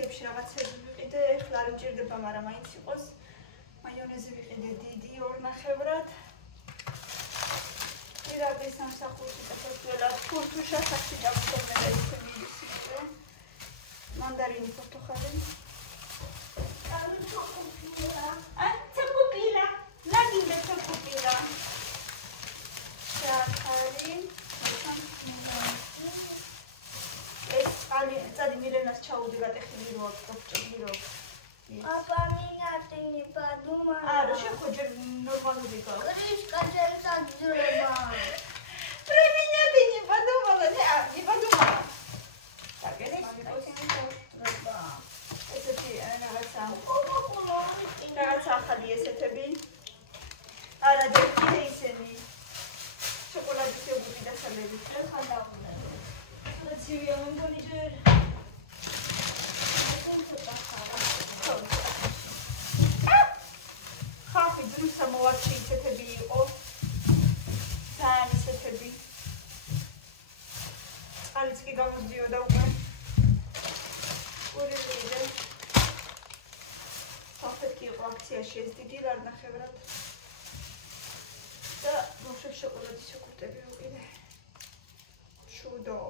აქციებში რაღაცები ვიყიდე, ეხლა არ მჭირდება, მაგრამ მაინც იყოს. მაიონეზი ვიყიდე დიდი 2 ნახევრად. პირადი სამსახურში წასასვლელად ქურთუშას აქცი დავხსოვე და ისე მივისწრე. მანდარინი პორტოხალი. Цокупила. Лагинда цокупила. Шакали. ეს ხალი წადი მილენას ჩაუდი გატეხილი რო ყოფჭი რო. Papa მინატინი პადუმა. არა, შეხოჯერ ნორმალური გავა. კრიშკა ძერტაძრება. პრემინატინი პადუმა, не подумала. Так, ეს ესეთი რაღაცა ახალი ესეთები. არა, დექილე ისენი. შოკოლადის იოგურტი და სალები. ხანდაუნდა. ცივია მგონი ჯერ. ხალხი დრუსა მოვარჩი ისეთები იყო. ძალიან ისეთები. წყალიც კი გამოსდიოდა უკვე. ურიყვიდე. საფეთქი იყო აქციაში ეს დიდი რა ნახევრად. და მოხშებ შოკოლადის იოგურტები ვიყიდე. ჩუდო,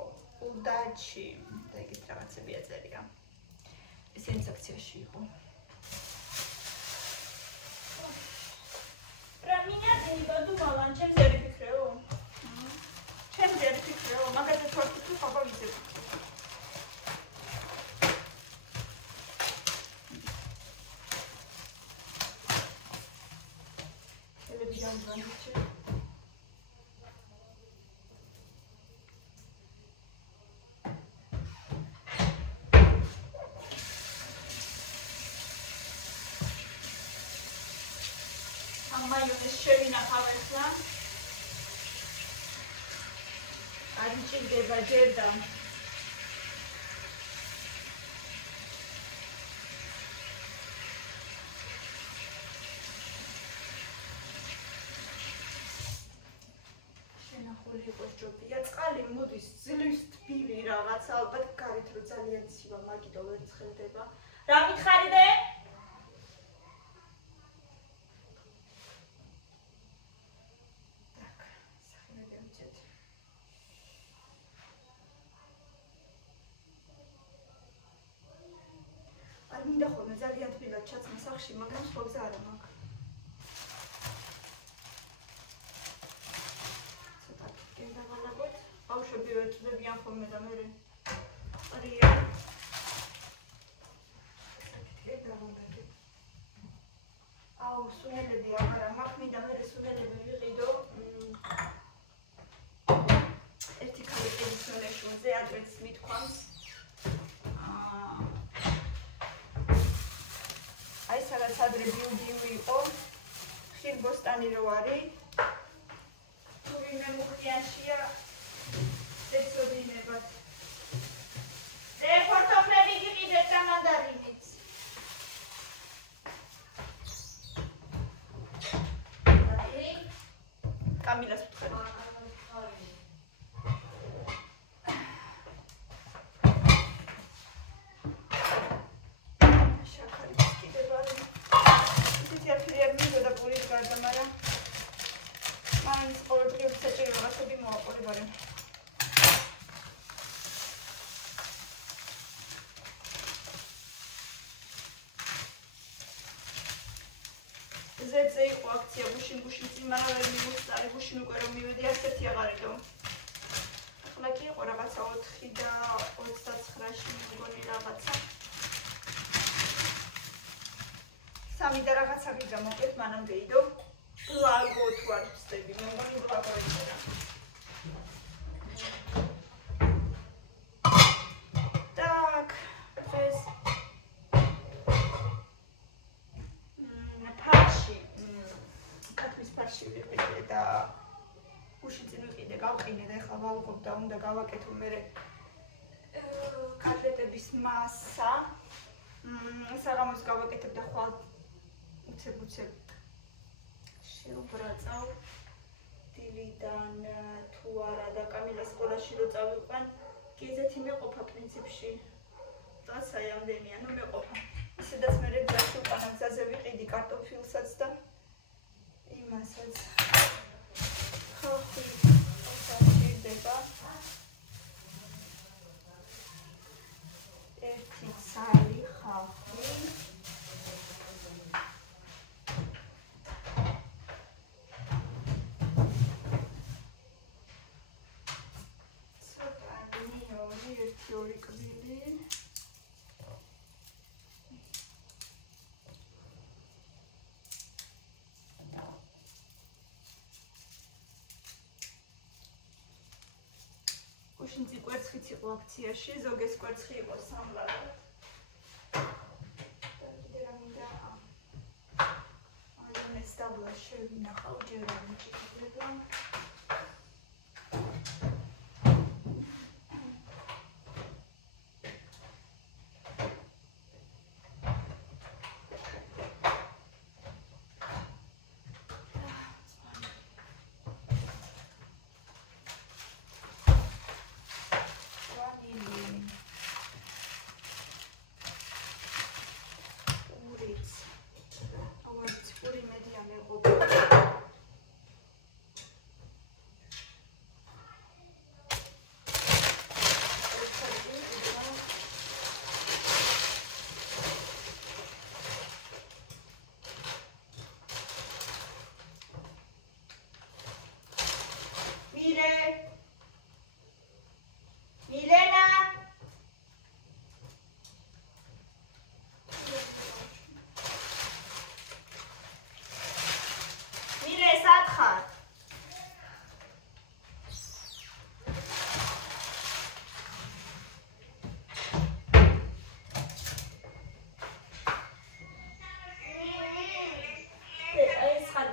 უდაჩი და ეგეთ რაღაცები აწერია. ესენიც აქციაში იყო. პრემინატინი პადუმა, ჩემზე არ ფიქრეო. ჩემზე არ ფიქრეო, მაგაზე თორქი თუ ხაბა ვიზებ. მაიონეზ შევინახავ ახლა. არ მჭირდება ჯერ და შენახული იყოს ჯობია. წყალი მოდის ძლივს თბილი რაღაცა, ალბათ გარეთ რო ძალიან ცივა, მაგიტო ვერ ცხელდება. რა მითხარიდე? მინდა ხოლმე ძალიან თბილად ჩაცმა სახლში, მაგრამ სხვა გზა არა მაქვს. ცოტა გენდა ვალაგოთ. ბავშვები ვერ წვდებიან ხოლმე და მე ყრია. გენდა ვალაგეთ. აუ, სუნელები აღარა მაქვს, მინდა მე სუნელები ვიყიდო. ერთი ქალი ყიდის სუნეშუნზე, ადრეც მithქვამს. აი სადაც ადრე ბიუ იყო, ხილბოსტანი რო არის. თურინე მუხიანშია ეცოდინებათ. პორტოფლები გიყიდეთ და მანდარინიც. კამილას ვთქვი. მაინც ყოველდღიურად საჭირო რაღაცები მოვაყოლებარემ. ზედზე იყო აქცია გუშინ წინმარა ვერ მივუსწარი, გუშინ უკვე რომ მივედი 101 აღარიდო. ახლა კი იყო რაღაცა 4 და 29-ში მგონი რაღაცა. 3 და რაღაცა ვიდა მოკეთ მანამდე იდო. Благо თუ არ ვწდები, მე მგონი благо იქნება. Так, დღეს ფარში, კატრის ფარში ვიყიდე და გუში წინ ვიყიდე, გავყიდე და ახლა ვავიღებ და უნდა გავაკეთო მე კატლეტების მასა. საღამოს გავაკეთებ და ხვალ უცებ შევბრაწავ დილიდან თუ არა და კამილას სკოლაში რო წავიყვან, კი ესეთი მეყოფა პრინციპში. წასა ამდენი, ანუ მეყოფა. ისედაც მე გზაში უკანა გზაზე ვიყიდი კარტოფილსაც და იმასაც. ხალხი ოსაჭირდება. ერთი ცალი ხალხი. ორი კბილი გუშინი კვერცხიც იყო აქციაში, ზოგეს კვერცხი იყო სამლად. კიდე რა მინდა? აიონეს დაბლა შევინახავ ჯერ არ მიჭირდება.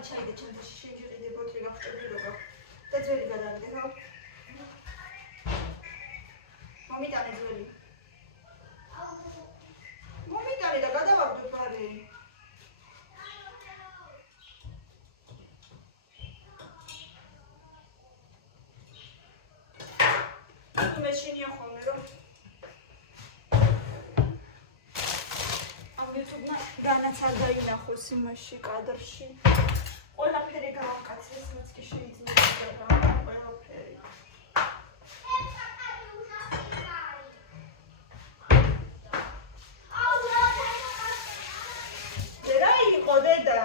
ჩაიდე ჩანთაში შევიყიდე ბოთლი გავხტები და ძველი გადავიდე ხო? მომიტანე ძველი. მომიტანე და გადავაგდოთ ბარი. მე შენია ხოლმე რომ ამ YouTube-მა განაც არ დაინახოს იმაში კადრში. ყველაფერი გავაკაცეს, რაც კი შეიძლება და ყველაფერი. რა იყო დედა?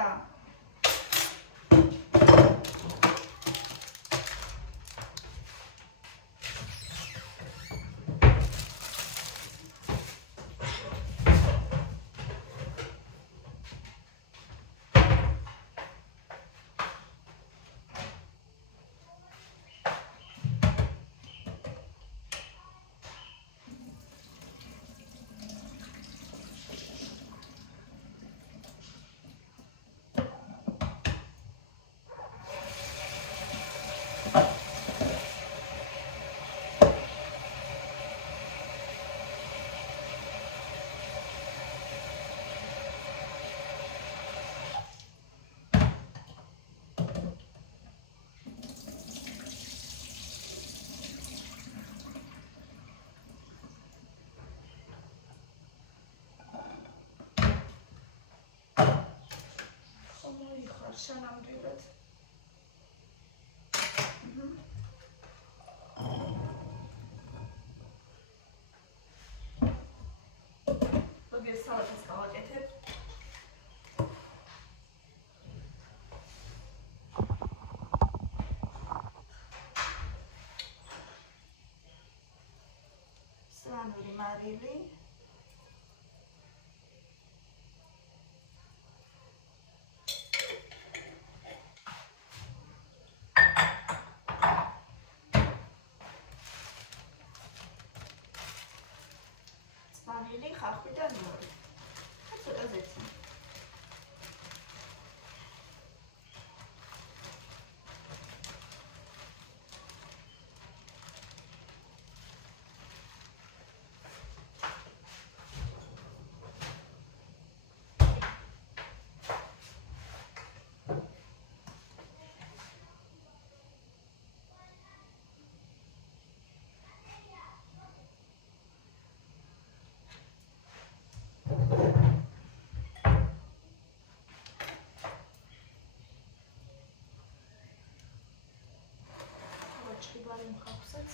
შანამდვილად. ზოგიერთ სალატს გავაკეთებ. სლანური მარილი. Vanili ხახვი და ნორი. ცოტა ზეცი. ხალხსაც.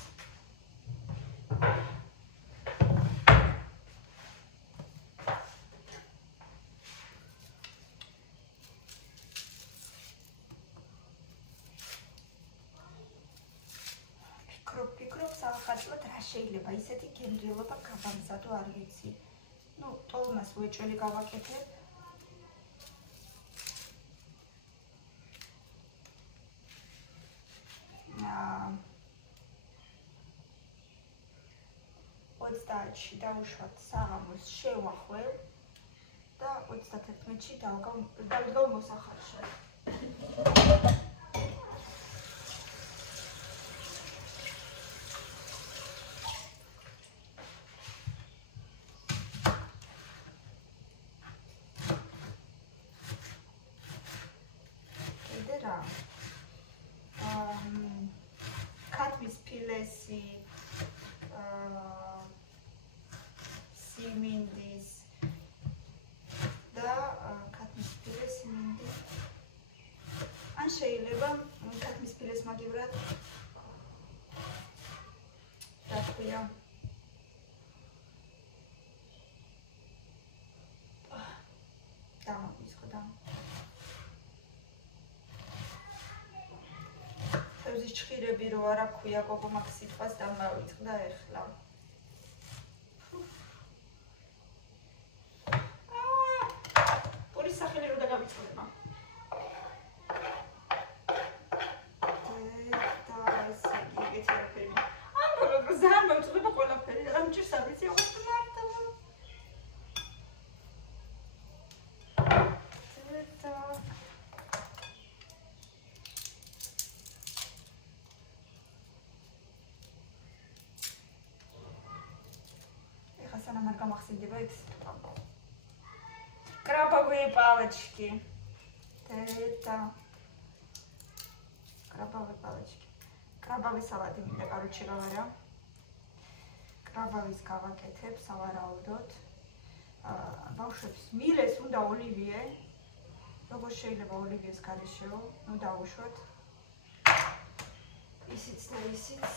ფიქრობ საახალწლოდ რა შეიძლება ისეთი გემრიელობა გაბამსადო არ ვიცი. ნუ ტოლმას უეჭველი გავაკეთებ. ოცდაათში დავუშვათ საღამოს შევახვალ და 31-ში დავდგავ მოსახარშად. ქათმის ფილესი, სიმინდის და ქათმის ფილეს სიმინდი. ან შეიძლება ქათმის ფილეს მაგივრად რა ქვია დამოგვისხდა. თევზის ჭხირები რო არ აქვია გოგო მაგ სიტყვას დამავიწყდა ეხლა. პურის სახელი რო დაგავიწყდება. და ესე იგი ეგეთი არაფერი. ან როგორ ზარ მოვიწყდება ყველაფერი. რა მჭირს არ ვიცი აღარ მარტო. სანამ არ გამახსენდება ეს სიტყვა. Крабовые палочки. Это крабовые палочки. Крабовый салат მინდა, короче говоря. крабовის გავაკეთებ სავარაუდოდ. ბავშვებს მილეს უნდა ოლივიე. როგორ შეიძლება ოლივიეს გარეშეო? ნუ დავუშვათ. ისიც და ისიც.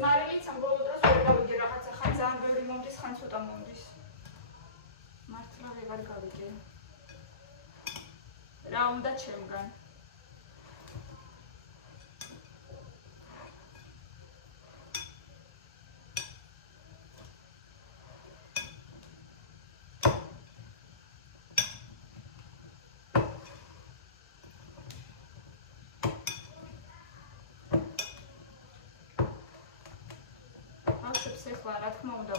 მარილიც ამ ბოლო დროს ვერ გავიგე რაღაცა ხან ძალიან ბევრი მომდის, ხან ცოტა მომდის. მართლა ვეღარ გავიგე. რა უნდა ჩემგან? ეხლა რა თქმა უნდა,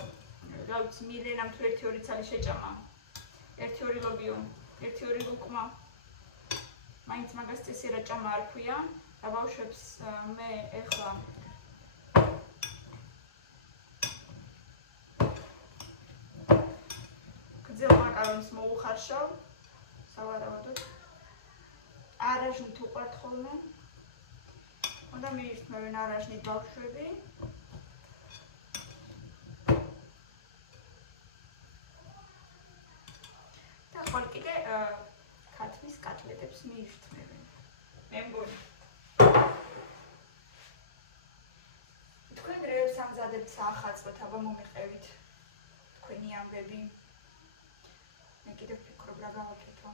რა ვიცი, მილენამ თუ 1-2 ცალი შეჭამა. 1-2 ლობიო, 1-2 ლუკმა. მაინც მაგას წესი რა ჭამა არ ქვია. და ბავშვებს მე ეხლა გძელ მაკარონს იმს მოუხარშავ. სავარაუდოდ. არაჟნით უყვართ ხოლმე. უნდა მივირთმევენ არაჟნით ბავშვები. და ხოლ კიდე ქათმის კატლეტებს მივირთმევენ. მე მგონი. თქვენ რევს ამზადებთ საახალწლოდ, აბა მომიყევით. თქვენი ამბები. მე კიდე ვფიქრობ რა გავაკეთო.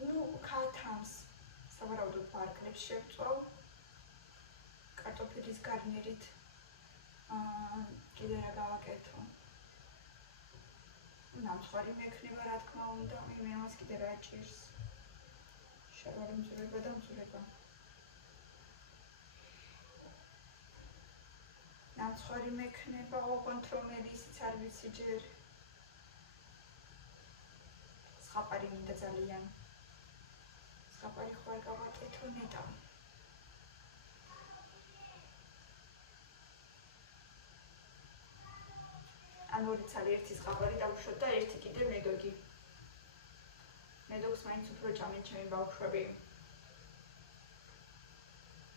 ნუ ქათამს სავარაუდოდ ბარგლებს შევწვავ. კარტოფილის გარნირით. კიდე რა გავაკეთო. ნამცხვარი მექნება რა თქმა უნდა, მე ამას კიდე რა ჭირს. შევარი მზურება და მზურება. ნამცხვარი მექნება, ოღონდ რომელი ისიც არ ვიცი ჯერ. ზღაპარი მინდა ძალიან. ზღაპარი ხო არ გავაკეთო ნეტა. ან ორი ცალი ერთი ზღაპარი დავუშვოთ და ერთი კიდე მედოგი. მედოგს მაინც უფრო ჭამენ ჩემი ბავშვები.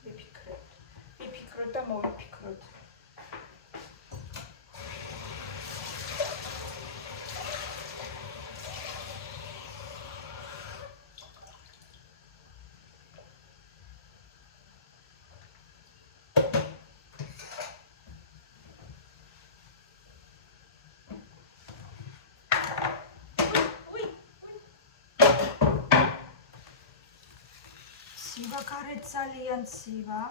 ვიფიქროთ და მოვიფიქროთ. ვაკარეთ ძალიან ცივა.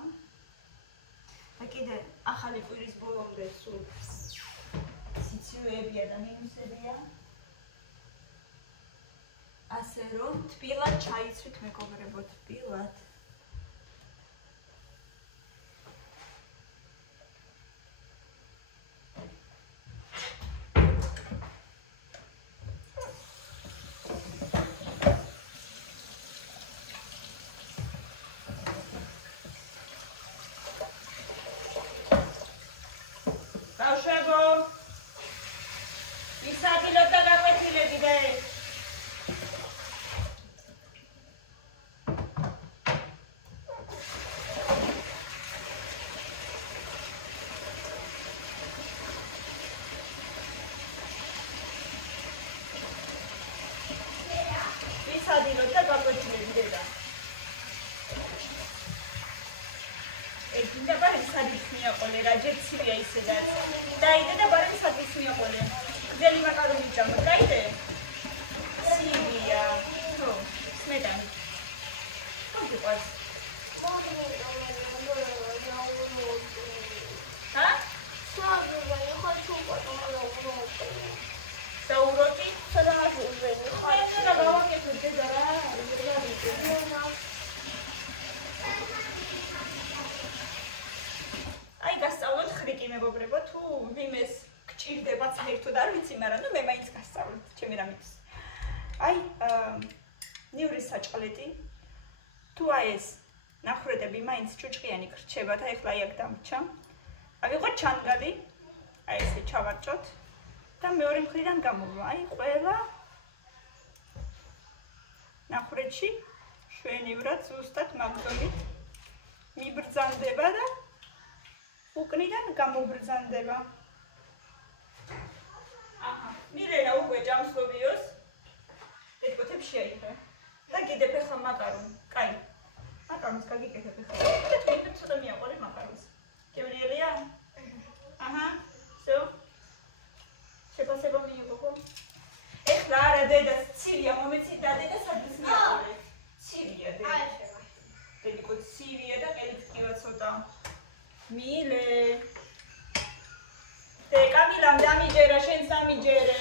და კიდე ახალი კვირის ბოლომდე სულ სიცივეებია და მინუსებია. ასე რომ თბილად ჩაიცვით მეგობრებო, თბილად. მეგობრებო, თუ ვიმეს გჭირდება საერთოდ არ ვიცი, მაგრამ ნუ მე მაინც გასწავლეთ ჩემი რამის. აი, ნივრის საჭყლეტი. თუ აი ეს ნახრედები მაინც ჭუჭყიანი გრჩება და ეხლა აი აქ დამრჩა. ავიღოთ ჩანგალი, აი ესე ჩავარჭოთ და მეორე მხრიდან გამოვა. აი, ყველა ნახრედში შვენივრად ზუსტად მაგდონით მიბრძანდება და უკნიდან გამობრძანდება. აჰა, მირენა უკვე ჯამსლობიოს. ეთქოთებ შეაიღე. და გიდებ ახლა მაკარონ. კაი. მაკარონს გაგიკეთებ ახლა. და თქვენ ცოტა მიაყოლეთ მაკარონს. გევნერია? აჰა. всё. შეფასება მიიღო ხო? ეხლა არა დედას ცივია მომეცი და დედა სადღაც მიაყოლეთ. ცივია დედა. აი შევა. დედიკო ცივია და ყელით კივა ცოტა. მილე და კამილამ დამიჯერა შენ სამიჯერე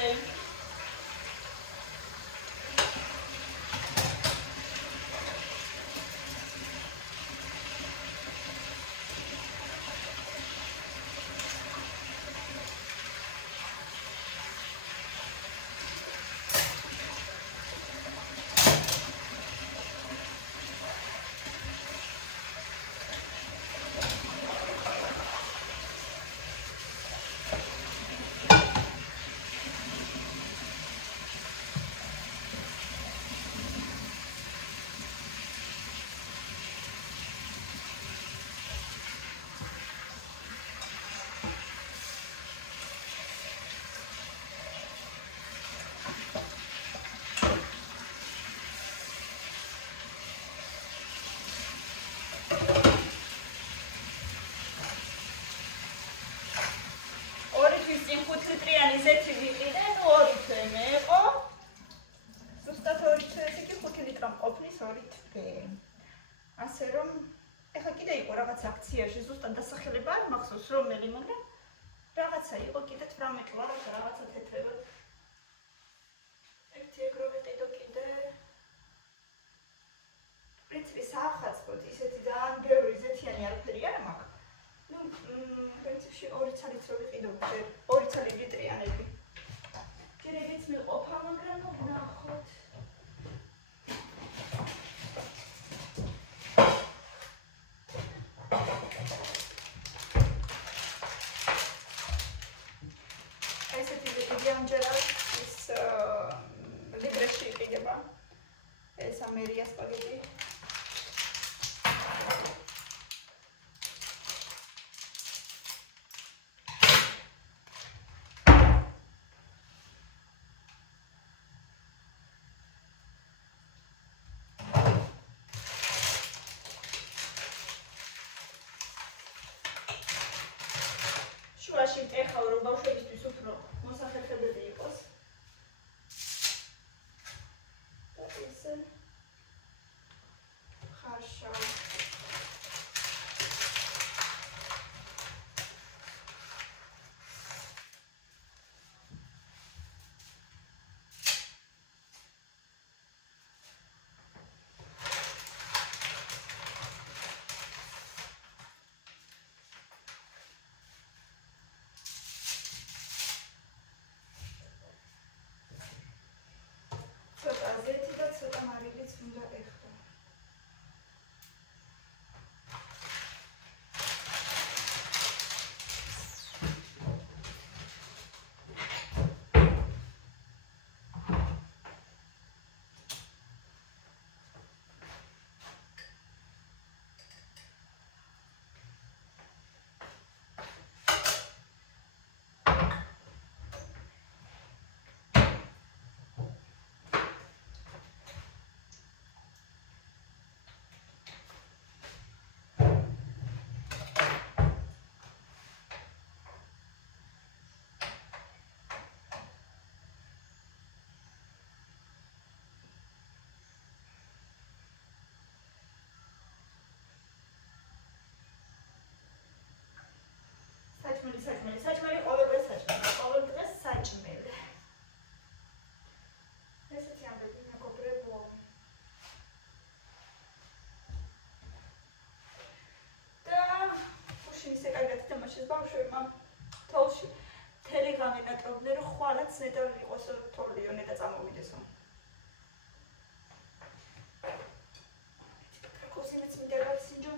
2 თვე. ასე რომ ეხლა კიდე იყო რაღაც აქციაში ზუსტად დასახელება არ მახსოვს რომელი, მაგრამ რაღაცა იყო კიდე 18 ლარად რაღაცა თეთრებად. ერთი ეგრო ვიყიდო კიდე. პრინციპი საახალწლოდ ისეთი ძალიან ბევრი ზეთიანი არაფერი არ მაქვს. ნუ პრინციპში 2 ცალიც რო ვიყიდო, 2 ცალი ლიტრიანები. ჯერებიც მიყოფა, მაგრამ ვნახოთ. ესეთი ვიყიდი ამჯერად ის ლიბრეში იყიდება. ეს ამერია სპაგეტი. შუაში ეხავ რომ ბავშვებისთვის უფრო მოსახერხებელი იყოს. და ესე ხარშავ. ზეთი და ცოტა მარილიც უნდა ეხო. საჭმელი, ყოველდღეს საჭმელი. ესეთი ამბები მეგობრებო. და უშინ ისე კარგად ითამაშეს ბავშვებმა თოლში. მთელი ღამე ნატრობდნენ, რომ ხვალაც ნეტა იყოს თოლიო, ნეტა წამოვიდესო. კოსიმეც მინდა სინჯო.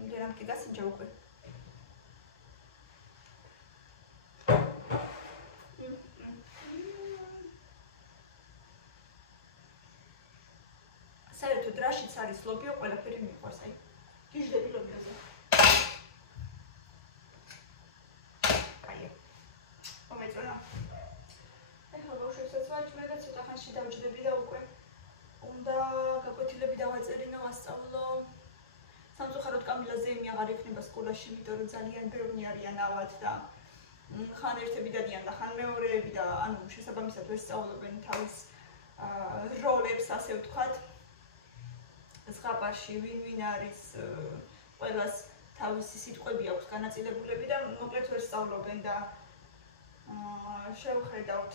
მილერამ კი გასინჯა უკვე. საერთოდ რაშიც არის ლობიო, ყველაფერი მიყვარს, აი. გიჟდები ლობიოზე. კაია. მომეწონა. ეხლა ბავშვებსაც ვაჭმე და ცოტა ხანში დავჯდები და უკვე უნდა გაკვეთილები დავაწერინა, ვასწავლო. სამწუხაროდ კამილაზე იმი აღარ იქნება სკოლაში, იმიტომ რომ ძალიან ბევრი არიან ავად და ხან ერთები დადიან და ხან მეორეები და ანუ შესაბამისად ვერ სწავლობენ თავის როლებს, ასე ვთქვათ. ზღაპარში ვინ არის ყველას თავისი სიტყვები აქვს განაწილებულები და მოკლედ ვერ სწავლობენ და შევხედავთ.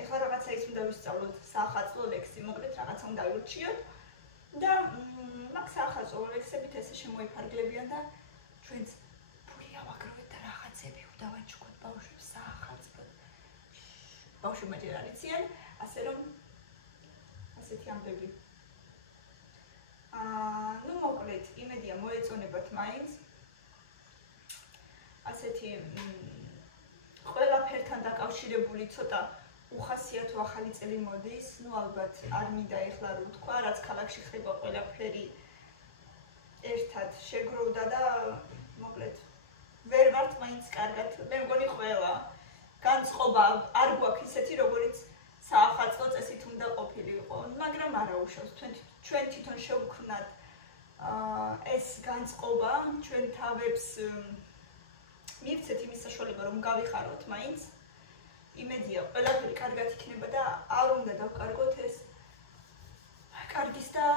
ეხლა რაღაცა ის უნდა ვისწავლოთ საახალწლო ლექსი, მოკლედ რაღაცა უნდა ვირჩიოთ და მაგ საახალწლო ლექსებით ესე შემოიფარგლებიან და ჩვენც ფული ავაგროვეთ და რაღაცები ვდავაჩუქოთ ბავშვებს საახალწლოდ. ბავშვებმა ჯერ არ იციან, ასე რომ ასეთი ამბები. ნუ მოკლედ, იმედია მოეწონებათ მაინც. ასეთი ყველაფერთან დაკავშირებული ცოტა უხასიათო ახალი წელი მოდის, ნუ ალბათ არ მინდა ეხლა რომ ვთქვა, რაც ქალაქში ხდება ყველაფერი ერთად შეგროვდა და მოკლედ ვერ ვართ მაინც კარგად. მე მგონი ყველა განწყობა არ გვაქვს ისეთი, როგორც საახალწლო წესით უნდა ყოფილიყო, მაგრამ არა უშავს. ჩვენ თვითონ შევქმნათ ეს განწყობა, ჩვენ თავებს მივცეთ იმის საშუალება, რომ გავიხაროთ მაინც. იმედია, ყველაფერი კარგად იქნება და არ უნდა დავკარგოთ ეს კარგის და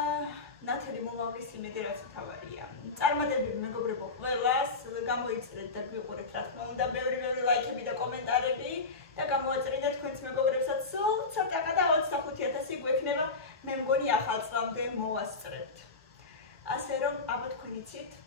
ნათელი მომავლის იმედი, რაც მთავარია. წარმატებები მეგობრებო ყველას, გამოიწერეთ და გვიყურეთ, რა თქმა უნდა, ბევრი ლაიქები და კომენტარები და გამოაწერინეთ თქვენს მეგობრებსაც სულ ცოტა და 25,000 გვექნება, მე მგონი ახალ წლამდე მოვასწრებთ. ასე რომ, აბა თქვენ იცით